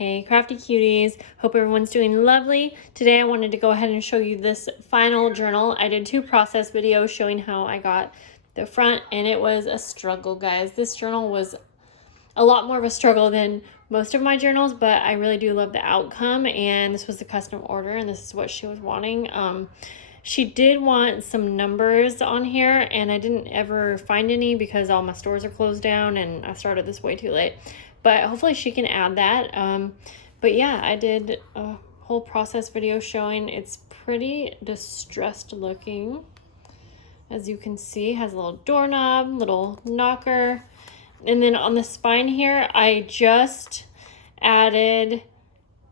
Hey crafty cuties, hope everyone's doing lovely. Today I wanted to go ahead and show you this final journal. I did 2 process videos showing how I got the front, and it was a struggle, guys. This journal was a lot more of a struggle than most of my journals, but I really do love the outcome, and this was the custom order, and this is what she was wanting. She did want some numbers on here, and I didn't ever find any because all my stores are closed down and I started this way too late. But hopefully she can add that. But yeah, I did a whole process video showing. It's pretty distressed looking. As you can see, has a little doorknob, little knocker. And then on the spine here, I just added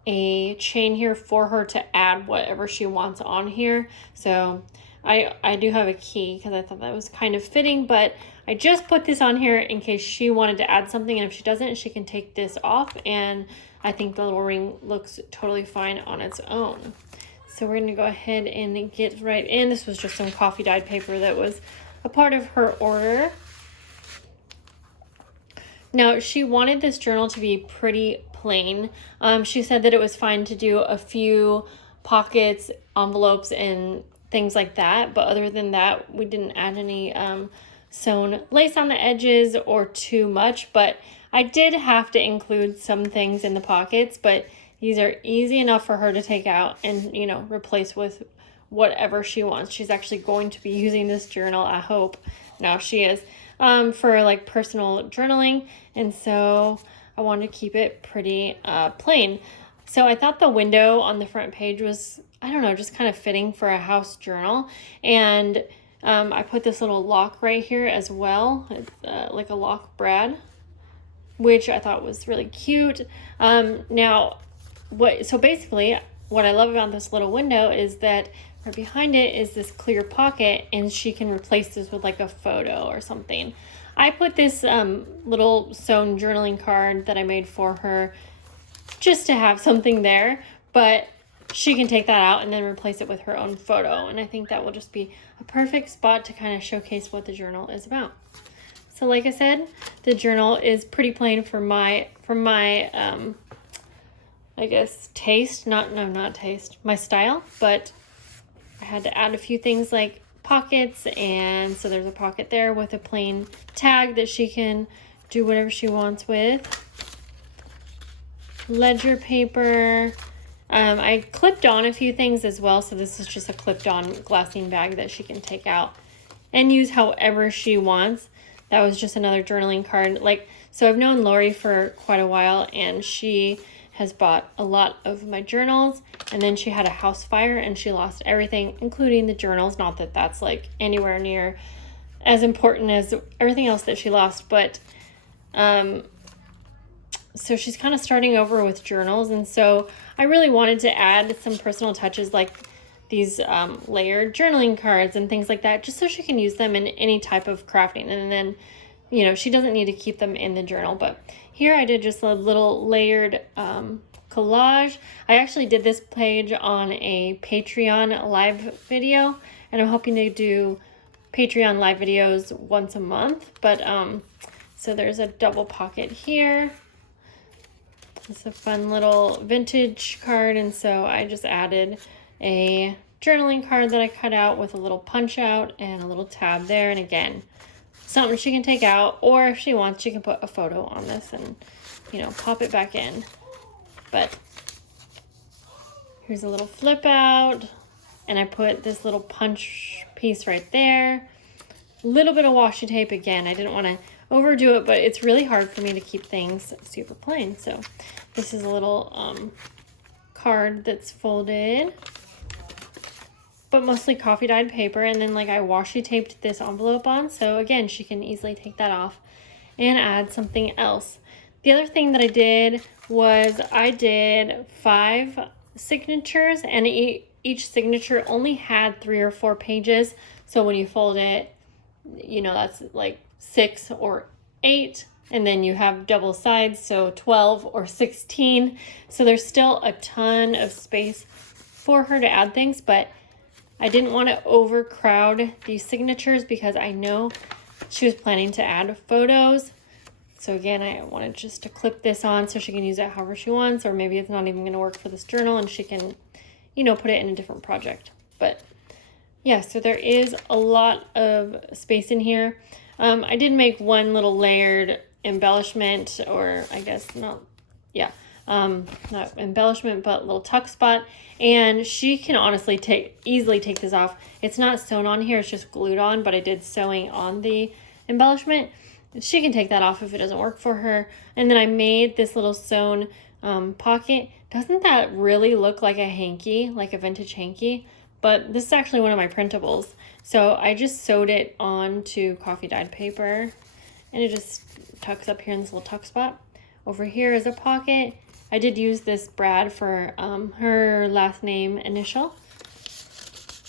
a chain here for her to add whatever she wants on here. So I do have a key because I thought that was kind of fitting, but I just put this on here in case she wanted to add something, and if she doesn't, she can take this off, and I think the little ring looks totally fine on its own. So we're gonna go ahead and get right in. This was just some coffee dyed paper that was a part of her order. Now, she wanted this journal to be pretty plain. She said that it was fine to do a few pockets, envelopes, and things like that, but other than that, we didn't add any sewn lace on the edges or too much. But I did have to include some things in the pockets, but these are easy enough for her to take out and, you know, replace with whatever she wants. She's actually going to be using this journal, I hope. Now she is, for like personal journaling, and so I wanted to keep it pretty plain. So I thought the window on the front page was, I don't know, just kind of fitting for a house journal. And I put this little lock right here as well. It's like a lock brad, which I thought was really cute. So basically what I love about this little window is that right behind it is this clear pocket, and she can replace this with like a photo or something. I put this little sewn journaling card that I made for her just to have something there, but she can take that out and then replace it with her own photo, and I think that will just be a perfect spot to kind of showcase what the journal is about. So like I said, the journal is pretty plain for my I guess taste, not taste, my style, but I had to add a few things like pockets, and so there's a pocket there with a plain tag that she can do whatever she wants with. Ledger paper. I clipped on a few things as well, so this is just a clipped on glassine bag that she can take out and use however she wants. That was just another journaling card. So I've known Lori for quite a while, and she has bought a lot of my journals, and then she had a house fire and she lost everything, including the journals. Not that that's like anywhere near as important as everything else that she lost, but so she's kind of starting over with journals, and so I really wanted to add some personal touches like these layered journaling cards and things like that, just so she can use them in any type of crafting. And then, you know, she doesn't need to keep them in the journal. But here I did just a little layered collage. I actually did this page on a Patreon live video, and I'm hoping to do Patreon live videos once a month. But so there's a double pocket here. It's a fun little vintage card, and so I just added a journaling card that I cut out with a little punch out and a little tab there. And again, something she can take out, or if she wants, she can put a photo on this and, you know, pop it back in. But here's a little flip out, and I put this little punch piece right there. A little bit of washi tape again. I didn't want to overdo it, but it's really hard for me to keep things super plain. So this is a little card that's folded, but mostly coffee dyed paper, and then like I washi taped this envelope on, so again she can easily take that off and add something else. The other thing that I did was I did 5 signatures, and each signature only had 3 or 4 pages, so when you fold it, you know, that's like 6 or 8, and then you have double sides, so 12 or 16. So there's still a ton of space for her to add things, but I didn't want to overcrowd these signatures because I know she was planning to add photos So again, I wanted just to clip this on so she can use it however she wants, or maybe it's not even going to work for this journal and she can, you know, put it in a different project. But yeah, so there is a lot of space in here. I did make one little layered embellishment, or I guess not, yeah, not embellishment, but little tuck spot. And she can honestly easily take this off. It's not sewn on here, it's just glued on, but I did sewing on the embellishment. She can take that off if it doesn't work for her. And then I made this little sewn pocket. Doesn't that really look like a hanky, like a vintage hanky? But this is actually one of my printables. So I just sewed it onto coffee dyed paper, and it just tucks up here in this little tuck spot. Over here is a pocket. I did use this Brad for her last name initial.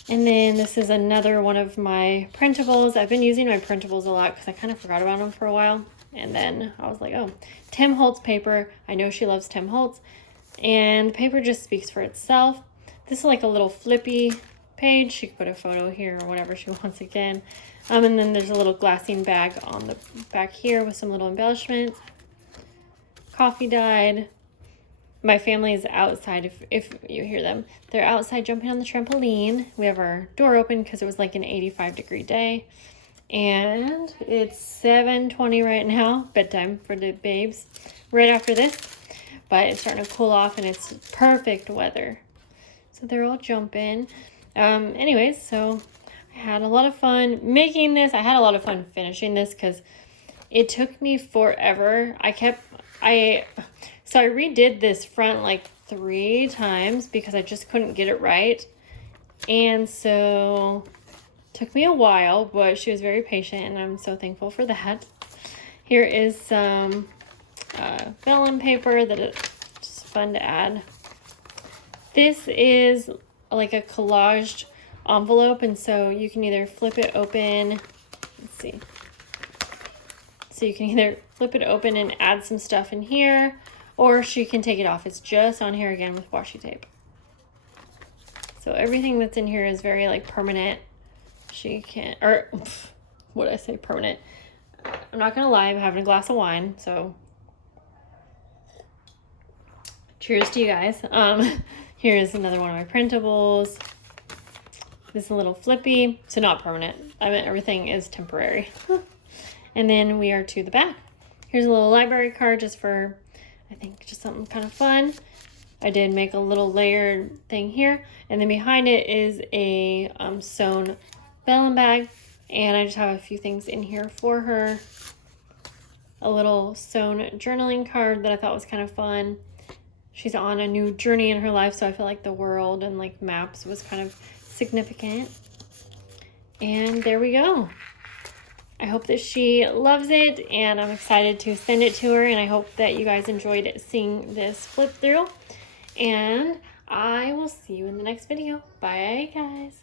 And then this is another one of my printables. I've been using my printables a lot because I kind of forgot about them for a while. And then I was like, oh, Tim Holtz paper. I know she loves Tim Holtz. And the paper just speaks for itself. This is like a little flippy page. She could put a photo here or whatever she wants again. And then there's a little glassine bag on the back here with some little embellishments. Coffee dyed. My family is outside, if you hear them. They're outside jumping on the trampoline. We have our door open because it was like an 85-degree day. And it's 7:20 right now, bedtime for the babes, right after this. But it's starting to cool off and it's perfect weather. So they're all jumping. Anyways, so I had a lot of fun making this. I had a lot of fun finishing this because it took me forever. So I redid this front like 3 times because I just couldn't get it right. And so it took me a while, but she was very patient and I'm so thankful for that. Here is some vellum paper that it's just fun to add. This is like a collaged envelope, and so you can either flip it open. Let's see. So you can either flip it open and add some stuff in here, or she can take it off. It's just on here again with washi tape. So everything that's in here is very like permanent. She can't, or what did I say, permanent? I'm not gonna lie, I'm having a glass of wine, so cheers to you guys. Here's another one of my printables. This is a little flippy, so not permanent. I mean, everything is temporary. And then we are to the back. Here's a little library card just for, I think, just something kind of fun. I did make a little layered thing here. And then behind it is a sewn vellum bag. And I just have a few things in here for her. A little sewn journaling card that I thought was kind of fun. She's on a new journey in her life, so I feel like the world and like maps was kind of significant. And there we go. I hope that she loves it, and I'm excited to send it to her, and I hope that you guys enjoyed seeing this flip through. And I will see you in the next video. Bye, guys.